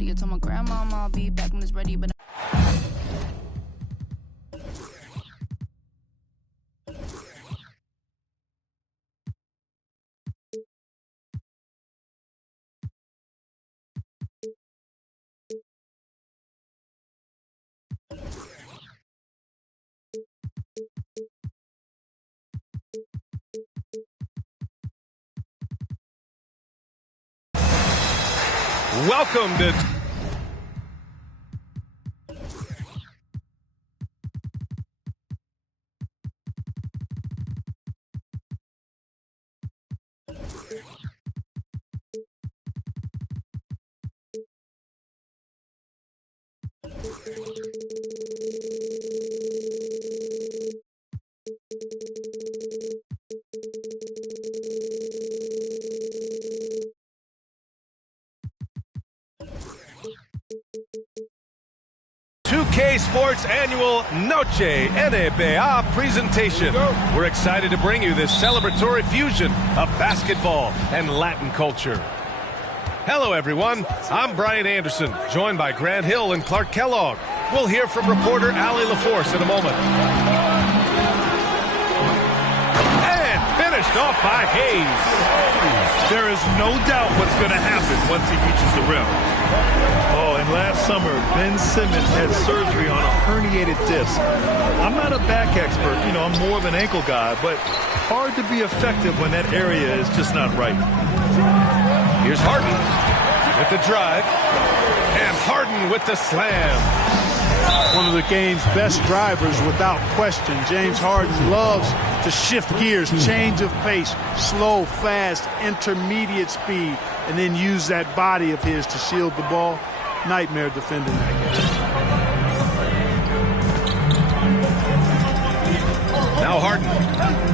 body. I told my grandmama I'll be back when it's ready, but welcome to Sports annual Noche NBA presentation. We're excited to bring you this celebratory fusion of basketball and Latin culture. Hello, everyone. I'm Brian Anderson, joined by Grant Hill and Clark Kellogg. We'll hear from reporter Allie LaForce in a moment. And finished off by Hayes. There is no doubt what's going to happen once he reaches the rim. Oh, and last summer, Ben Simmons had surgery on a herniated disc. I'm not a back expert, I'm more of an ankle guy, but hard to be effective when that area is just not right. Here's Harden with the drive, and Harden with the slam. One of the game's best drivers without question. James Harden loves to shift gears, change of pace, slow, fast, intermediate speed, and then use that body of his to shield the ball. Nightmare defending that game. Now Harden.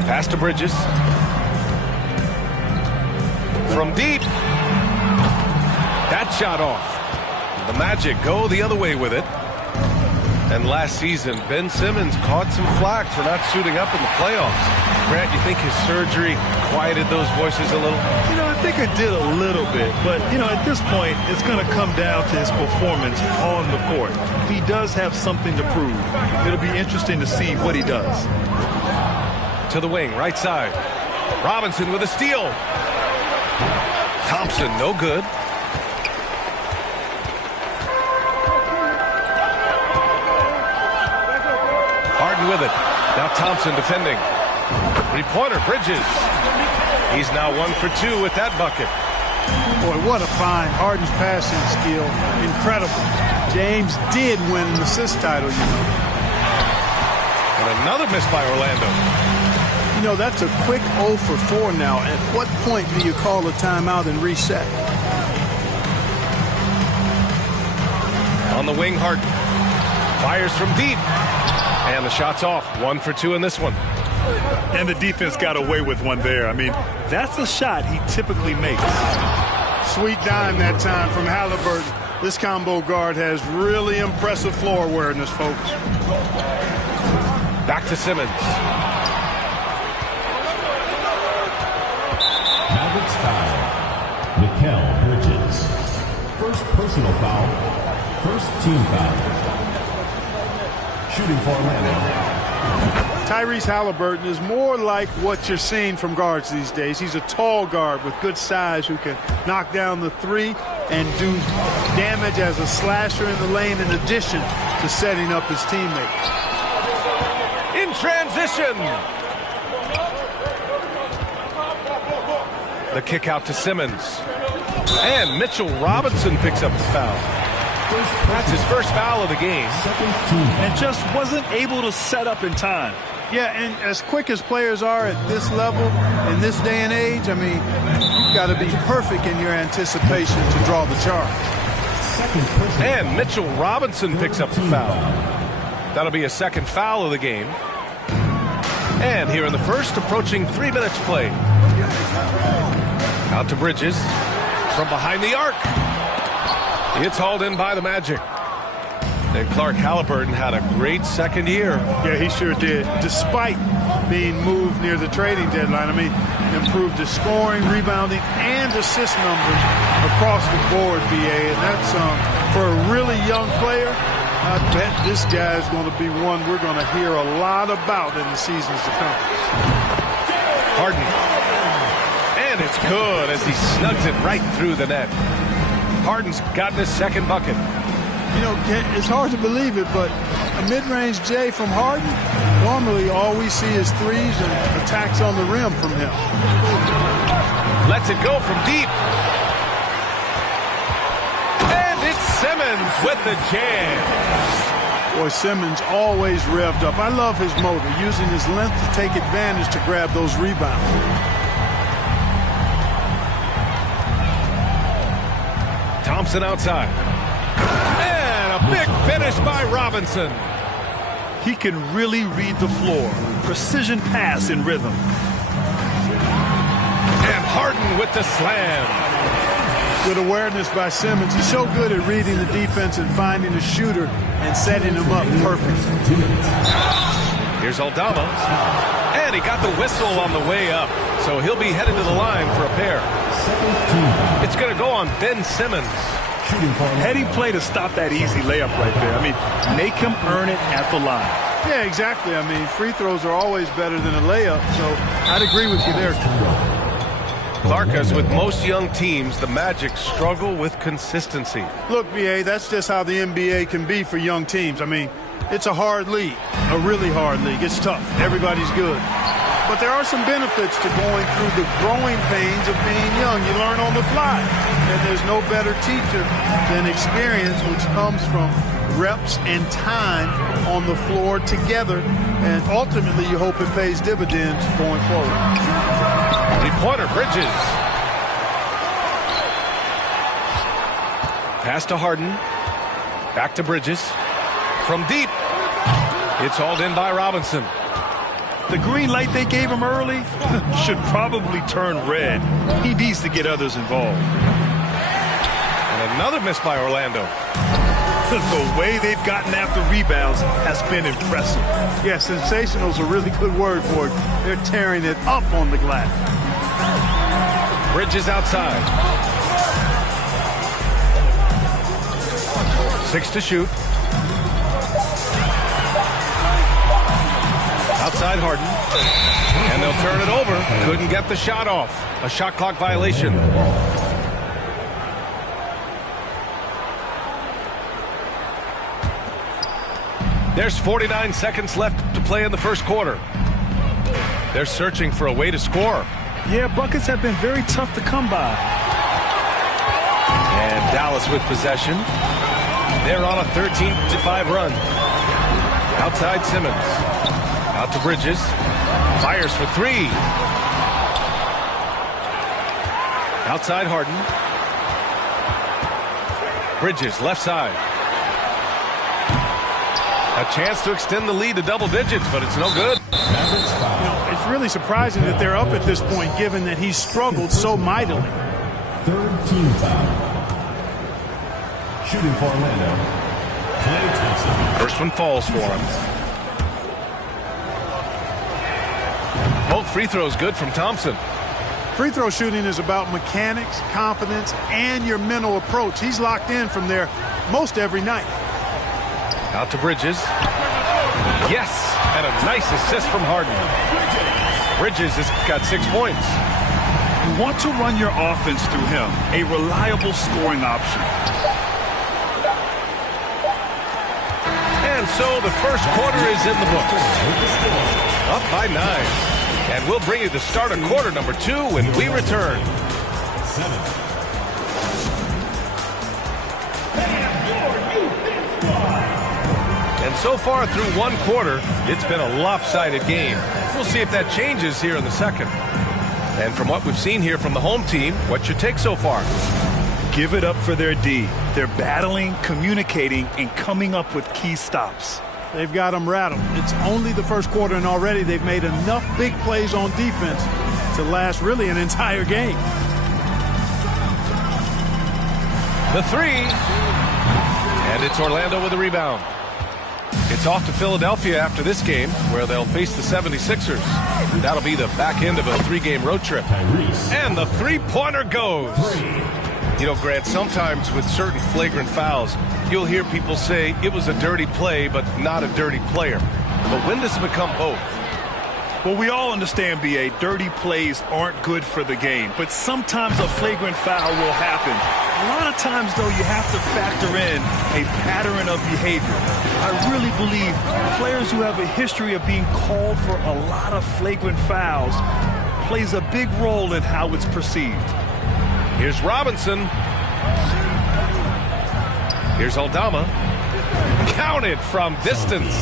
Pass to Bridges. From deep. That shot off. The Magic go the other way with it. And last season, Ben Simmons caught some flack for not suiting up in the playoffs. Grant, you think his surgery quieted those voices a little? I think it did a little bit. But, at this point, it's going to come down to his performance on the court. He does have something to prove. It'll be interesting to see what he does. To the wing, right side. Robinson with a steal. Thompson, no good. Harden with it. Now Thompson defending. Three-pointer, Bridges. He's now 1 for 2 with that bucket. Boy, what a find. Harden's passing skill. Incredible. James did win an assist title, And another miss by Orlando. That's a quick 0 for 4 now. At what point do you call a timeout and reset? On the wing, Harden. Fires from deep. And the shot's off. 1 for 2 in this one. And the defense got away with one there. That's a shot he typically makes. Sweet dime that time from Halliburton. This combo guard has really impressive floor awareness, folks. Back to Simmons. Mavericks foul. Mikal Bridges. First personal foul. First team foul. Shooting for Orlando. Tyrese Halliburton is more like what you're seeing from guards these days. He's a tall guard with good size who can knock down the three and do damage as a slasher in the lane in addition to setting up his teammates. In transition. The kick out to Simmons. And Mitchell Robinson picks up the foul. That's his first foul of the game. And just wasn't able to set up in time. Yeah, and as quick as players are at this level, in this day and age, you've got to be perfect in your anticipation to draw the charge. And Mitchell Robinson picks up the foul. That'll be a second foul of the game. And here in the first, approaching 3 minutes played. Out to Bridges. From behind the arc. It's hauled in by the Magic. And Clark Halliburton had a great second year. Yeah, he sure did. Despite being moved near the trading deadline, improved his scoring, rebounding, and assist numbers across the board, BA. And that's For a really young player, I bet this guy is going to be one we're going to hear a lot about in the seasons to come. Harden. And it's good as he snugs it right through the net. Harden's gotten his second bucket. You know, it's hard to believe it, but a mid-range J from Harden, normally all we see is threes and attacks on the rim from him. Lets it go from deep. And it's Simmons with the jam. Boy, Simmons always revved up. I love his motor, using his length to take advantage to grab those rebounds. Thompson outside. And a big finish by Robinson. He can really read the floor. Precision pass in rhythm. And Harden with the slam. Good awareness by Simmons. He's so good at reading the defense and finding the shooter and setting him up perfect. Here's Aldama. And he got the whistle on the way up. So he'll be headed to the line for a pair. It's going to go on Ben Simmons. Heady play to stop that easy layup right there. I mean, make him earn it at the line. Yeah, exactly. I mean, free throws are always better than a layup, so I'd agree with you there. Clark, as with most young teams, the Magic struggle with consistency. Look, B.A., that's just how the NBA can be for young teams. I mean, it's a hard league, a really hard league. It's tough. Everybody's good. But there are some benefits to going through the growing pains of being young. You learn on the fly. And there's no better teacher than experience, which comes from reps and time on the floor together. And ultimately, you hope it pays dividends going forward. Three-pointer, Bridges. Pass to Harden. Back to Bridges. From deep. It's hauled in by Robinson. The green light they gave him early should probably turn red. He needs to get others involved. And another miss by Orlando. The way they've gotten after rebounds has been impressive. Yeah, sensational is a really good word for it. They're tearing it up on the glass. Bridges outside. 6 to shoot. Outside Harden. And they'll turn it over. Couldn't get the shot off. A shot clock violation. There's 49 seconds left to play in the first quarter. They're searching for a way to score. Yeah, buckets have been very tough to come by. And Dallas with possession. They're on a 13-5 run. Outside Simmons. Out to Bridges. Fires for three. Outside Harden. Bridges left side. A chance to extend the lead to double digits, but it's no good. You know, it's really surprising that they're up at this point, given that he's struggled so mightily. Third team foul. Shooting for Orlando. Klay Thompson. First one falls for him. Both free throws good from Thompson. Free throw shooting is about mechanics, confidence, and your mental approach. He's locked in from there most every night. Out to Bridges. Yes, and a nice assist from Harden. Bridges has got 6 points. You want to run your offense through him, a reliable scoring option. And so the first quarter is in the books. Up by 9. And we'll bring you the start of quarter number 2 when we return. 7. And so far through one quarter, it's been a lopsided game. We'll see if that changes here in the second. And from what we've seen here from the home team, what's your take so far? Give it up for their D. They're battling, communicating, and coming up with key stops. They've got them rattled. It's only the first quarter, and already they've made enough big plays on defense to last really an entire game. The three. And it's Orlando with a rebound. It's off to Philadelphia after this game, where they'll face the 76ers. That'll be the back end of a 3-game road trip. Tyrese. And the three-pointer goes. You know, Grant, sometimes with certain flagrant fouls, you'll hear people say it was a dirty play, but not a dirty player. But when does it become both? Well, we all understand, B.A., dirty plays aren't good for the game, but sometimes a flagrant foul will happen. A lot of times, though, you have to factor in a pattern of behavior. I really believe players who have a history of being called for a lot of flagrant fouls plays a big role in how it's perceived. Here's Robinson. Here's Aldama. Counted from distance.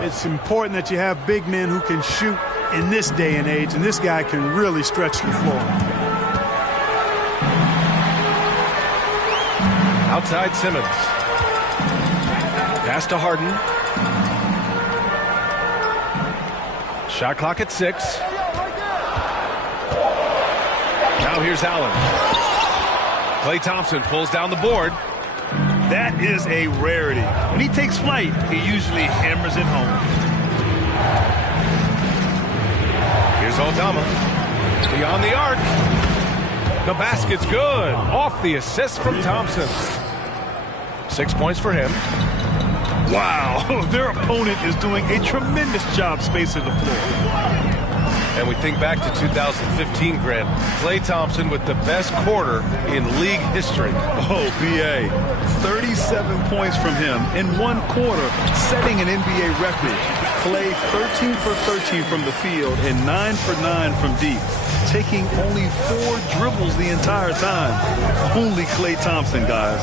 It's important that you have big men who can shoot in this day and age, and this guy can really stretch the floor. Outside Simmons. Pass to Harden. Shot clock at 6. Now here's Allen. Klay Thompson pulls down the board. That is a rarity. When he takes flight, he usually hammers it home. Here's Aldama. Beyond the arc. The basket's good. Off the assist from Thompson. 6 points for him. Wow, their opponent is doing a tremendous job spacing the floor. And we think back to 2015, Grant. Klay Thompson with the best quarter in league history. Oh, B.A., 37 points from him in one quarter, setting an NBA record. Klay 13 for 13 from the field and 9 for 9 from deep, taking only 4 dribbles the entire time. Only Klay Thompson, guys.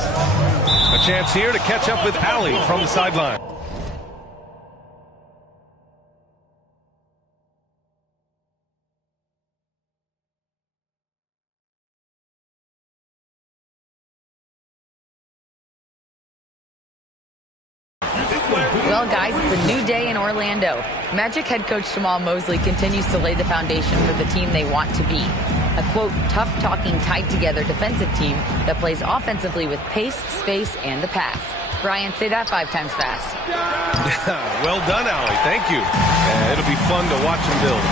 A chance here to catch up with Allie from the sideline. Well, guys, it's a new day in Orlando. Magic head coach Jamal Mosley continues to lay the foundation for the team they want to be. A, quote, tough-talking, tied-together defensive team that plays offensively with pace, space, and the pass. Brian, say that 5 times fast. Well done, Allie. Thank you. It'll be fun to watch them build.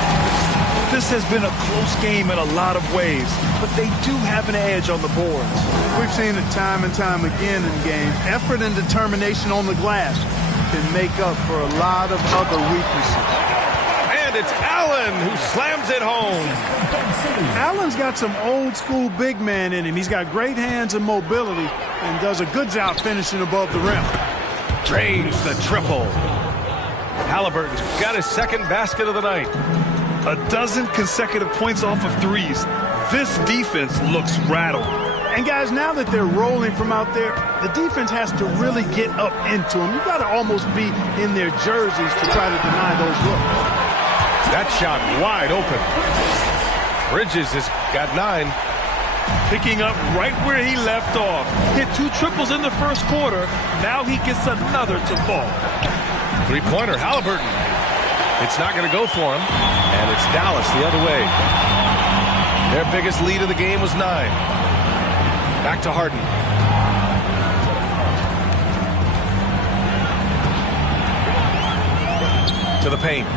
This has been a close game in a lot of ways, but they do have an edge on the boards. We've seen it time and time again in games. Effort and determination on the glass can make up for a lot of other weaknesses. And it's Allen who slams it home. Allen's got some old-school big man in him. He's got great hands and mobility and does a good job finishing above the rim. Drains the triple. Halliburton's got his second basket of the night. 12 consecutive points off of threes. This defense looks rattled. And guys, now that they're rolling from out there, the defense has to really get up into them. You've got to almost be in their jerseys to try to deny those looks. That shot wide open. Bridges has got 9. Picking up right where he left off. Hit 2 triples in the first quarter. Now he gets another to fall. 3-pointer, Halliburton. It's not going to go for him. And it's Dallas the other way. Their biggest lead of the game was 9. Back to Harden. To the paint.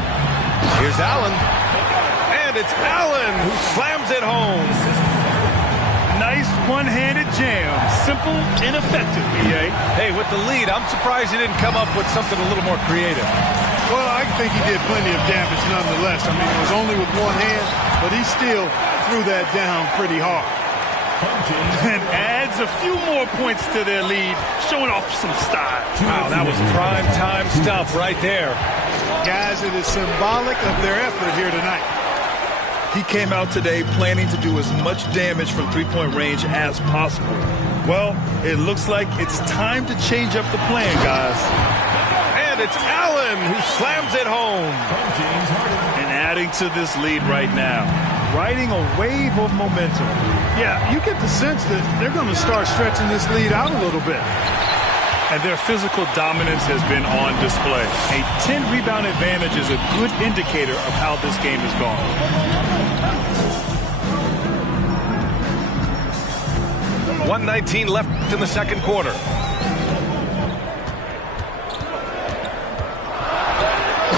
Here's Allen. And it's Allen who slams it home. Nice one-handed jam. Simple and effective, B.A. Hey, with the lead, I'm surprised he didn't come up with something a little more creative. Well, I think he did plenty of damage nonetheless. I mean, it was only with one hand, but he still threw that down pretty hard. And adds a few more points to their lead, showing off some style. Wow, that was prime-time stuff right there. Guys, it is symbolic of their effort here tonight. He came out today planning to do as much damage from three-point range as possible. Well, it looks like it's time to change up the plan, guys. And it's Allen who slams it home. And adding to this lead right now, riding a wave of momentum. Yeah, you get the sense that they're going to start stretching this lead out a little bit. And their physical dominance has been on display. A 10-rebound advantage is a good indicator of how this game has gone. .119 left in the second quarter.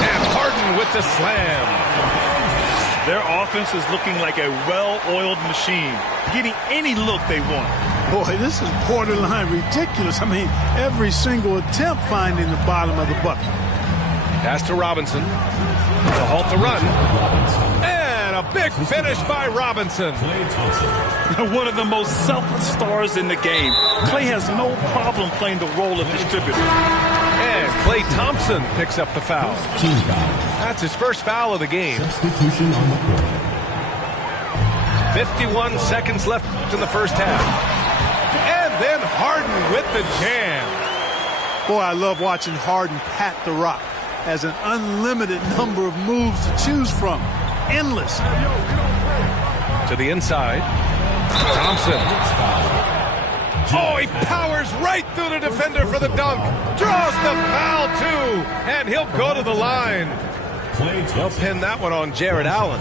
And Harden with the slam. Their offense is looking like a well-oiled machine, getting any look they want. Boy, this is borderline ridiculous. I mean, every single attempt finding the bottom of the bucket. Pass to Robinson to halt the run. And a big finish by Robinson. One of the most selfless stars in the game. Klay has no problem playing the role of distributor. And Klay Thompson picks up the foul. That's his first foul of the game. Substitution on the court. 51 seconds left in the first half. And then Harden with the jam. Boy, I love watching Harden pat the rock. Has an unlimited number of moves to choose from. Endless. To the inside. Thompson. Oh, he powers right through the defender for the dunk. Draws the foul, too. And he'll go to the line. He'll pin that one on Jared Allen.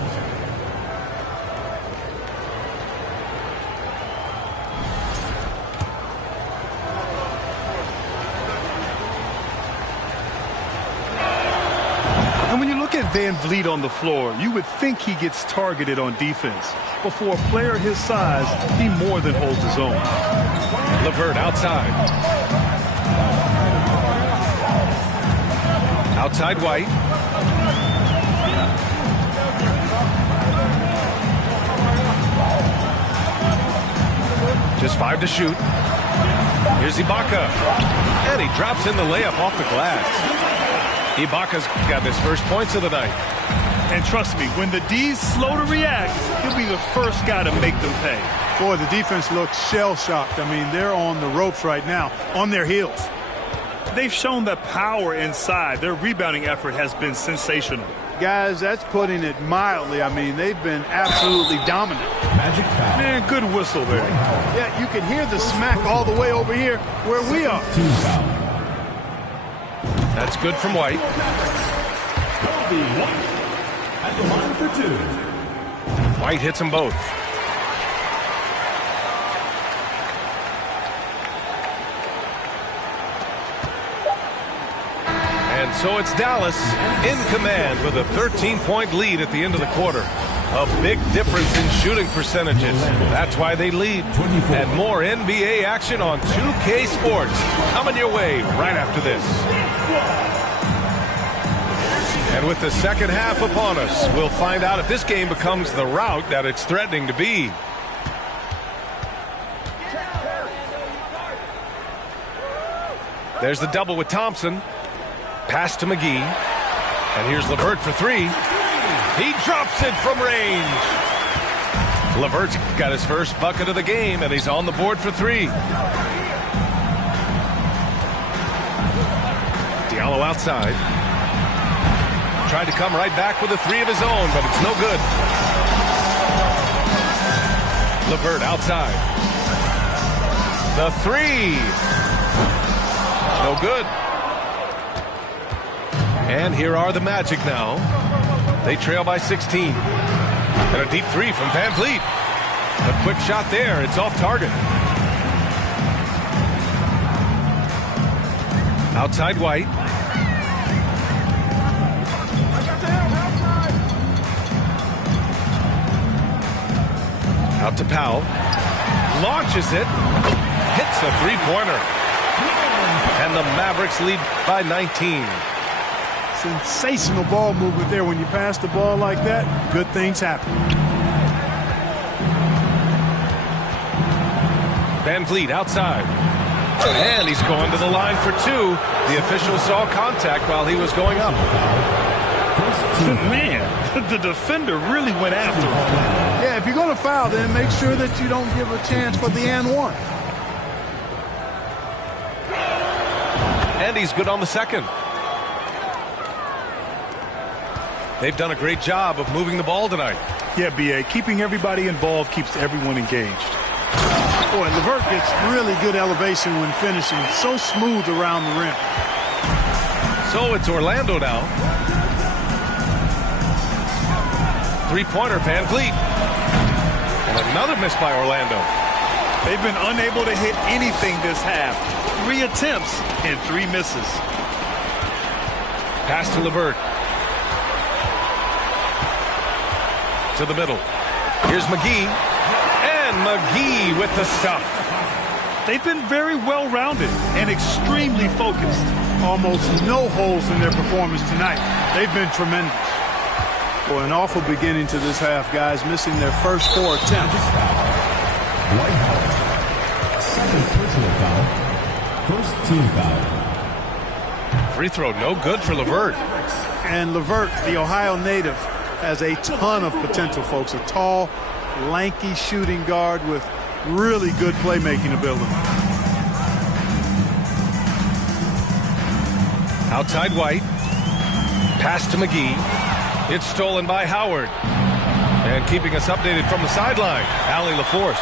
And when you look at Van Vliet on the floor, you would think he gets targeted on defense. But for a player his size, he more than holds his own. LeVert outside. Outside White. Just 5 to shoot. Here's Ibaka. And he drops in the layup off the glass. Ibaka's got his first points of the night. And trust me, when the D's slow to react, he'll be the first guy to make them pay. Boy, the defense looks shell-shocked. I mean, they're on the ropes right now, on their heels. They've shown the power inside. Their rebounding effort has been sensational. Guys, that's putting it mildly. I mean, they've been absolutely dominant. Magic foul. Man, good whistle there. Yeah, you can hear the smack all the way over here where we are. Team foul. That's good from White. Kobe White at the line for 2. White hits them both. And so it's Dallas in command with a 13-point lead at the end of the quarter. A big difference in shooting percentages. That's why they lead. 24. And more NBA action on 2K Sports coming your way right after this. And with the second half upon us, we'll find out if this game becomes the rout that it's threatening to be. There's the double with Thompson. Pass to McGee. And here's LeVert for 3. He drops it from range. LeVert's got his first bucket of the game, and he's on the board for 3. Diallo outside. Tried to come right back with a 3 of his own, but it's no good. LeVert outside. The 3. No good. And here are the Magic now. They trail by 16. And a deep 3 from Van Vliet. A quick shot there. It's off target. Outside White. Out to Powell. Launches it. Hits the three-pointer. And the Mavericks lead by 19. Sensational ball movement there. When you pass the ball like that, good things happen. Van Vliet outside. And he's going to the line for 2. The official saw contact while he was going up. Man, the defender really went after him. Yeah, if you're going to foul, then make sure that you don't give a chance for the and one. And he's good on the second. They've done a great job of moving the ball tonight. Yeah, B.A., keeping everybody involved keeps everyone engaged. Boy, LeVert gets really good elevation when finishing. So smooth around the rim. So it's Orlando now. Three-pointer, Van Vliet. And another miss by Orlando. They've been unable to hit anything this half. 3 attempts and 3 misses. Pass to LeVert. To the middle. Here's McGee. And McGee with the stuff. They've been very well-rounded and extremely focused. Almost no holes in their performance tonight. They've been tremendous. Boy, an awful beginning to this half, guys, missing their first 4 attempts. Dwight Howard. Second personal foul. First team foul. Free throw no good for LeVert. And LeVert, the Ohio native, has a ton of potential, folks. A tall, lanky shooting guard with really good playmaking ability. Outside White. Pass to McGee. It's stolen by Howard. And keeping us updated from the sideline, Allie LaForce.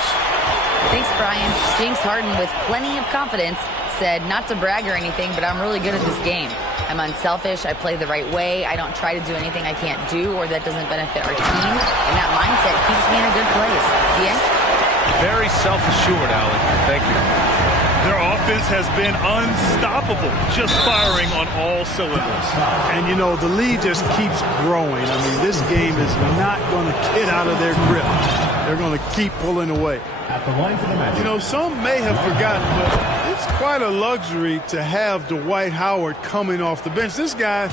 Thanks, Brian. James Harden, with plenty of confidence, said not to brag or anything, but I'm really good at this game. I'm unselfish. I play the right way. I don't try to do anything I can't do or that doesn't benefit our team. And that mindset keeps me in a good place. The end? Very self-assured, Allie. Thank you. Their offense has been unstoppable, just firing on all cylinders. And, you know, the lead just keeps growing. I mean, this game is not going to get out of their grip. They're going to keep pulling away. At the line for the match. You know, some may have forgotten, but it's quite a luxury to have Dwight Howard coming off the bench. This guy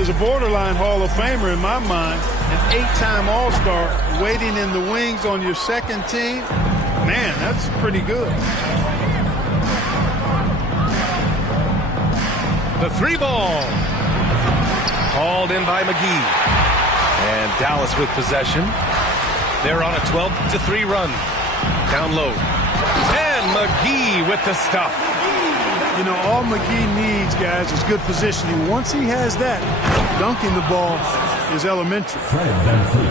is a borderline Hall of Famer in my mind, an 8-time All-Star waiting in the wings on your second team. Man, that's pretty good. The 3-ball. Hauled in by McGee. And Dallas with possession. They're on a 12-3 run. Down low. And McGee with the stuff. You know, all McGee needs, guys, is good positioning. Once he has that, dunking the ball is elementary.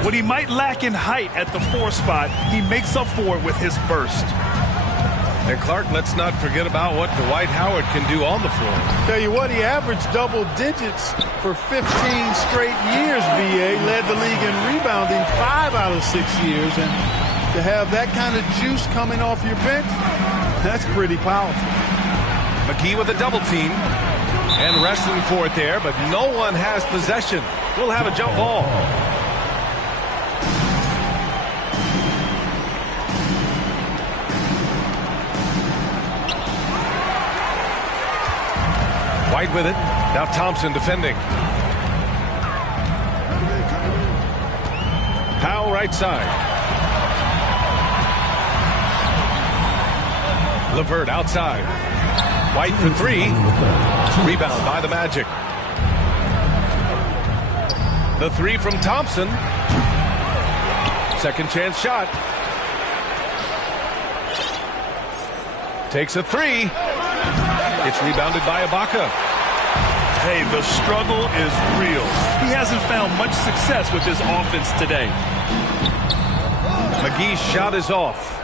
What he might lack in height at the 4 spot, he makes up for it with his burst. And Clark, let's not forget about what Dwight Howard can do on the floor. Tell you what, he averaged double digits for 15 straight years, BA. Led the league in rebounding 5 out of 6 years. And to have that kind of juice coming off your bench, that's pretty powerful. McGee with a double team. And wrestling for it there, but no one has possession. We'll have a jump ball. White with it. Now Thompson defending. Powell right side. LeVert outside. White for 3. Rebound by the Magic. The 3 from Thompson. Second chance shot. Takes a 3. It's rebounded by Ibaka. Hey, the struggle is real. He hasn't found much success with his offense today. McGee's shot is off.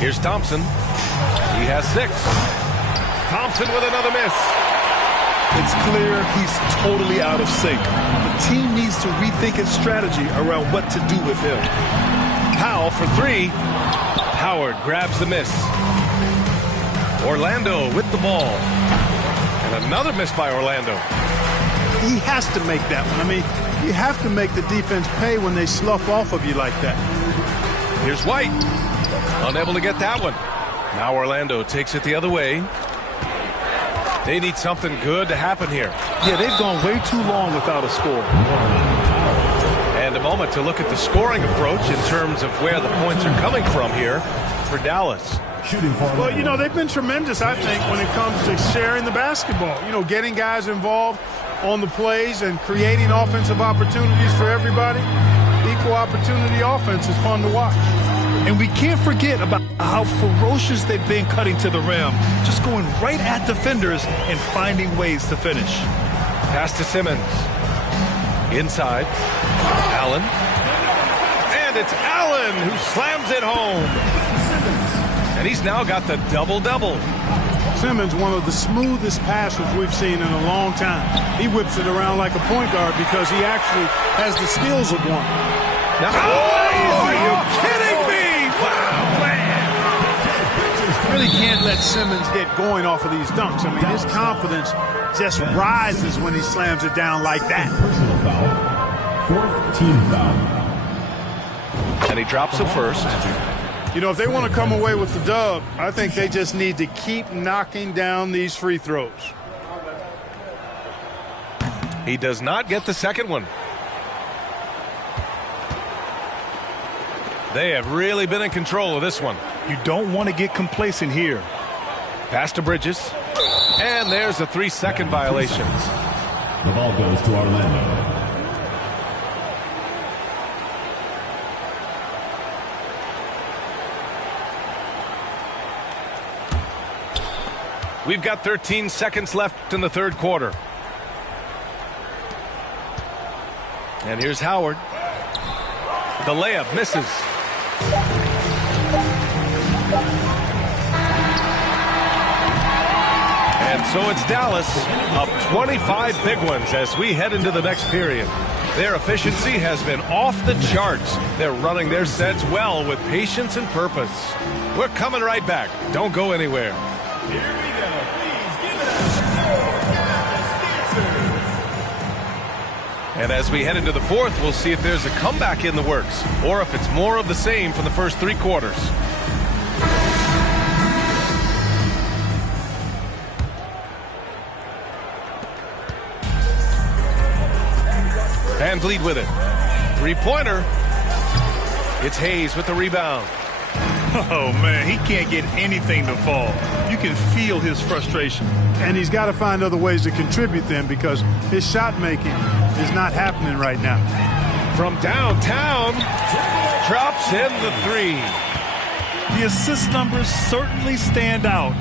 Here's Thompson. He has 6. Thompson with another miss. It's clear he's totally out of sync. The team needs to rethink its strategy around what to do with him. Powell for 3. Howard grabs the miss. Orlando with the ball. And another miss by Orlando. He has to make that one. I mean, you have to make the defense pay when they slough off of you like that. Here's White. Unable to get that one. Now Orlando takes it the other way. They need something good to happen here. Yeah, they've gone way too long without a score. And a moment to look at the scoring approach in terms of where the points are coming from here for Dallas. Well, you know, they've been tremendous, I think, when it comes to sharing the basketball. You know, getting guys involved on the plays and creating offensive opportunities for everybody. Equal opportunity offense is fun to watch. And we can't forget about how ferocious they've been cutting to the rim, just going right at defenders and finding ways to finish. Pass to Simmons. Inside. Allen. And it's Allen who slams it home. And he's now got the double-double. Simmons, one of the smoothest passers we've seen in a long time. He whips it around like a point guard because he actually has the skills of one. Now, are you kidding me? Wow, man. Really can't let Simmons get going off of these dunks. I mean, his confidence just rises when he slams it down like that. Personal foul. 4th team foul. And he drops it first. You know, if they want to come away with the dub, I think they just need to keep knocking down these free throws. He does not get the second one. They have really been in control of this one. You don't want to get complacent here. Pass to Bridges. And there's a 3-second violation. The ball goes to Orlando. We've got 13 seconds left in the third quarter. And here's Howard. The layup misses. And so it's Dallas up 25 big ones as we head into the next period. Their efficiency has been off the charts. They're running their sets well with patience and purpose. We're coming right back. Don't go anywhere. Here we go. Please give it up for Dallas Dancers. And as we head into the fourth, we'll see if there's a comeback in the works or if it's more of the same from the first 3 quarters. VanVleet with it. 3-pointer. It's Hayes with the rebound. Oh, man, he can't get anything to fall. You can feel his frustration. And he's got to find other ways to contribute then because his shot making is not happening right now. From downtown, drops in the 3. The assist numbers certainly stand out.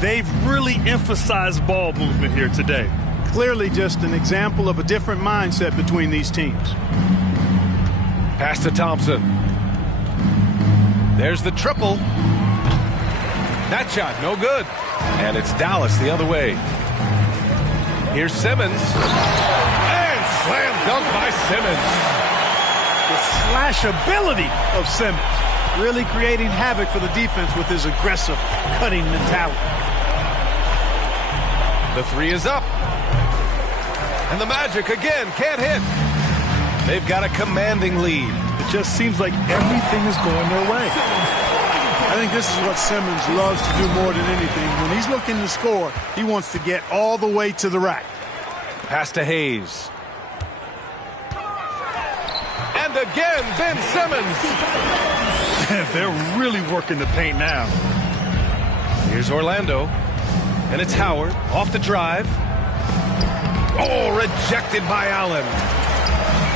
They've really emphasized ball movement here today. Clearly just an example of a different mindset between these teams. Pass to Thompson. There's the triple. That shot, no good. And it's Dallas the other way. Here's Simmons. And slam dunk by Simmons. The slash ability of Simmons. Really creating havoc for the defense with his aggressive, cutting mentality. The 3 is up. And the Magic again can't hit. They've got a commanding lead. It just seems like everything is going their way. I think this is what Simmons loves to do more than anything. When he's looking to score, he wants to get all the way to the rack. Pass to Hayes. And again, Ben Simmons. They're really working the paint now. Here's Orlando. And it's Howard off the drive. Oh, rejected by Allen.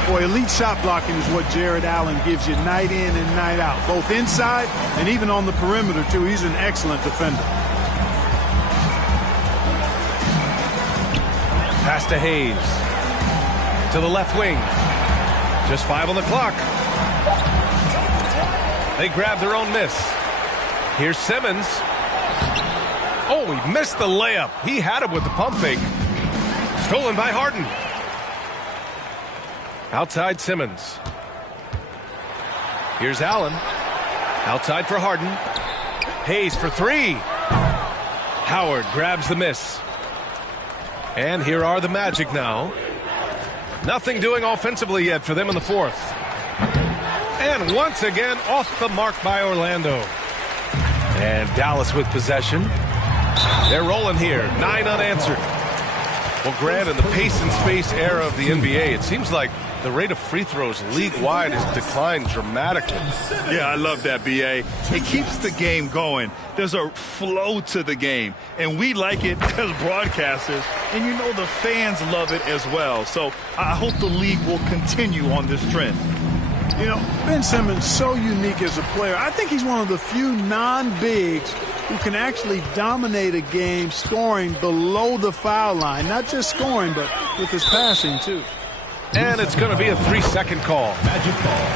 Boy, elite shot blocking is what Jared Allen gives you night in and night out, both inside and even on the perimeter, too. He's an excellent defender. Pass to Hayes. To the left wing. Just 5 on the clock. They grab their own miss. Here's Simmons. Oh, he missed the layup. He had it with the pump fake. Stolen by Harden. Outside Simmons. Here's Allen. Outside for Harden. Hayes for 3. Howard grabs the miss. And here are the Magic now. Nothing doing offensively yet for them in the fourth. And once again off the mark by Orlando. And Dallas with possession. They're rolling here. 9 unanswered. Well, Grant, in the pace and space era of the NBA, it seems like the rate of free throws league-wide has declined dramatically. Yeah, I love that, B.A. It keeps the game going. There's a flow to the game, and we like it as broadcasters, and you know the fans love it as well. So I hope the league will continue on this trend. You know, Ben Simmons, so unique as a player. I think he's one of the few non-bigs who can actually dominate a game scoring below the foul line. Not just scoring, but with his passing, too. And it's going to be a 3-second call.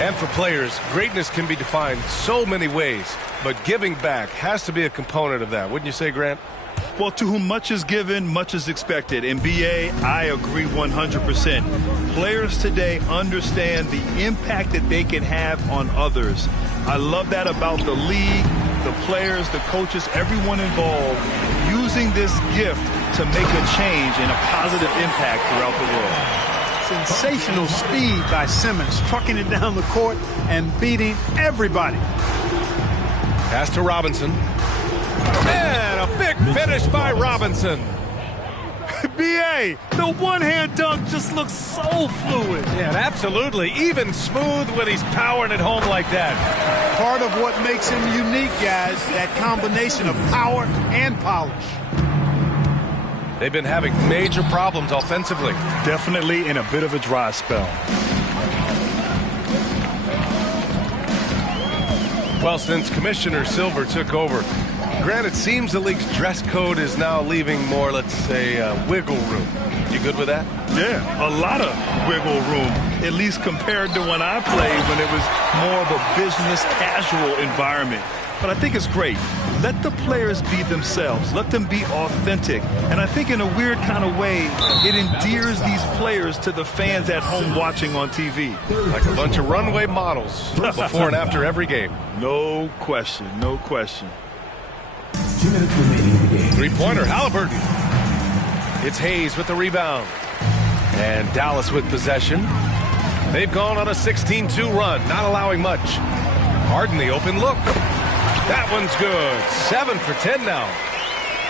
And for players, greatness can be defined so many ways, but giving back has to be a component of that. Wouldn't you say, Grant? Well, to whom much is given, much is expected. And, B.A., I agree 100%. Players today understand the impact that they can have on others. I love that about the league. the players, the coaches, everyone involved, using this gift to make a change and a positive impact throughout the world. Sensational speed by Simmons, trucking it down the court and beating everybody. Pass to Robinson. And a big finish by Robinson. B.A., the one-hand dunk just looks so fluid. Yeah, absolutely. Even smooth when he's powering it home like that. Part of what makes him unique, guys, that combination of power and polish. They've been having major problems offensively. Definitely in a bit of a dry spell. Well, since Commissioner Silver took over, Grant, it seems the league's dress code is now leaving more, let's say, wiggle room. You good with that? Yeah, a lot of wiggle room, at least compared to when I played, when it was more of a business casual environment. But I think it's great. Let the players be themselves. Let them be authentic. And I think in a weird kind of way, it endears these players to the fans at home watching on TV. Like a bunch of runway models before and after every game. No question, no question. 2 minutes remaining in the game. Three-pointer, Halliburton. It's Hayes with the rebound. And Dallas with possession. They've gone on a 16-2 run, not allowing much. Harden the open look. That one's good. 7 for 10 now.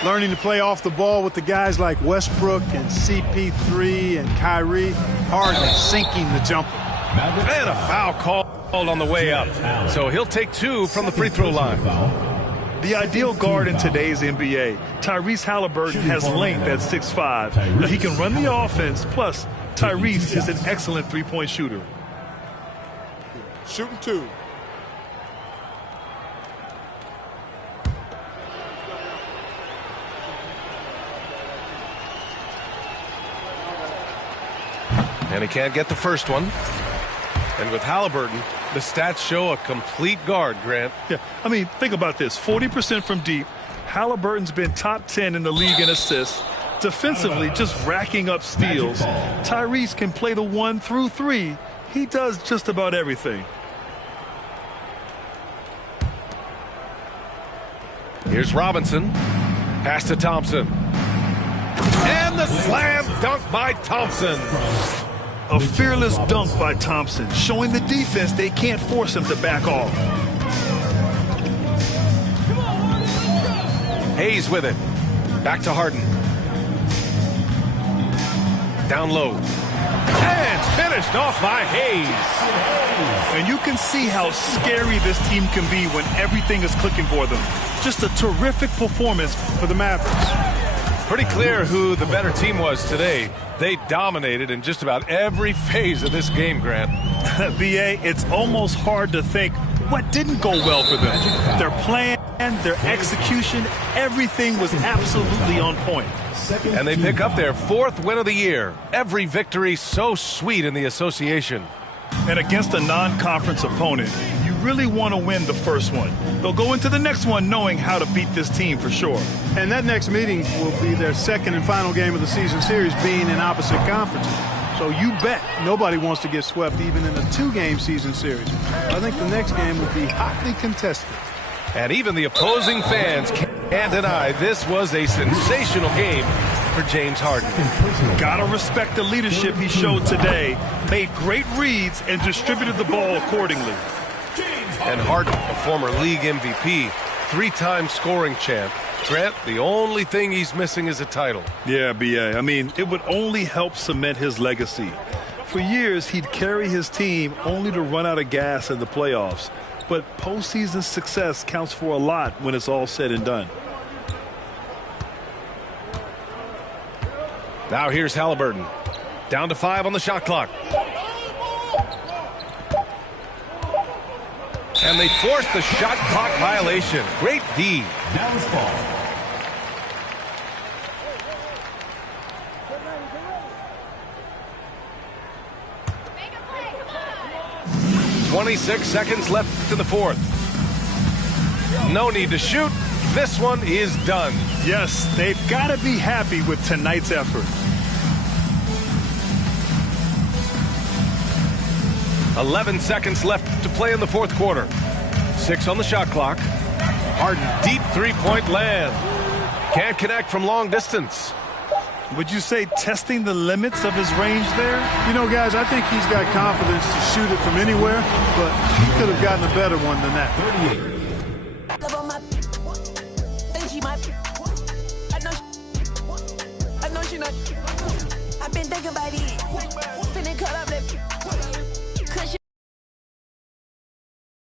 Learning to play off the ball with the guys like Westbrook and CP3 and Kyrie. Harden sinking the jumper. And a foul called on the way up. So he'll take 2 from the free throw line. The ideal guard in today's NBA, Tyrese Halliburton, has length at 6'5". Now, he can run the offense, plus Tyrese is an excellent three-point shooter. Shooting 2. And he can't get the first one. And with Halliburton, the stats show a complete guard, Grant. Yeah, I mean, think about this. 40% from deep. Halliburton's been top 10 in the league in assists. Defensively, just racking up steals. Tyrese can play the 1 through 3. He does just about everything. Here's Robinson. Pass to Thompson. And the slam dunk by Thompson. A fearless dunk by Thompson, showing the defense they can't force him to back off. Hayes with it. Back to Harden. Down low. And finished off by Hayes. And you can see how scary this team can be when everything is clicking for them. Just a terrific performance for the Mavericks. Pretty clear who the better team was today. They dominated in just about every phase of this game, Grant. B.A., it's almost hard to think what didn't go well for them. Their plan, their execution, everything was absolutely on point. And they pick up their 4th win of the year. Every victory so sweet in the association. And against a non-conference opponent, you really want to win the first one. They'll go into the next one knowing how to beat this team for sure. And that next meeting will be their second and final game of the season series, being in opposite conferences. So you bet nobody wants to get swept even in a 2-game season series. I think the next game will be hotly contested. And even the opposing fans can't deny this was a sensational game for James Harden. Gotta respect the leadership he showed today. Made great reads and distributed the ball accordingly. And Harden, a former league MVP, 3-time scoring champ. Grant, the only thing he's missing is a title. Yeah, B.A. I mean, it would only help cement his legacy. For years, he'd carry his team only to run out of gas in the playoffs. But postseason success counts for a lot when it's all said and done. Now here's Halliburton. Down to 5 on the shot clock. And they forced the shot clock violation. Great D. Dallas ball. 26 seconds left in the 4th. No need to shoot. This one is done. Yes, they've got to be happy with tonight's effort. 11 seconds left to play in the 4th quarter. 6 on the shot clock. Harden, deep three-point land. Can't connect from long distance. Would you say testing the limits of his range there? You know, guys, I think he's got confidence to shoot it from anywhere, but he could have gotten a better one than that. 38. I've been thinking about it.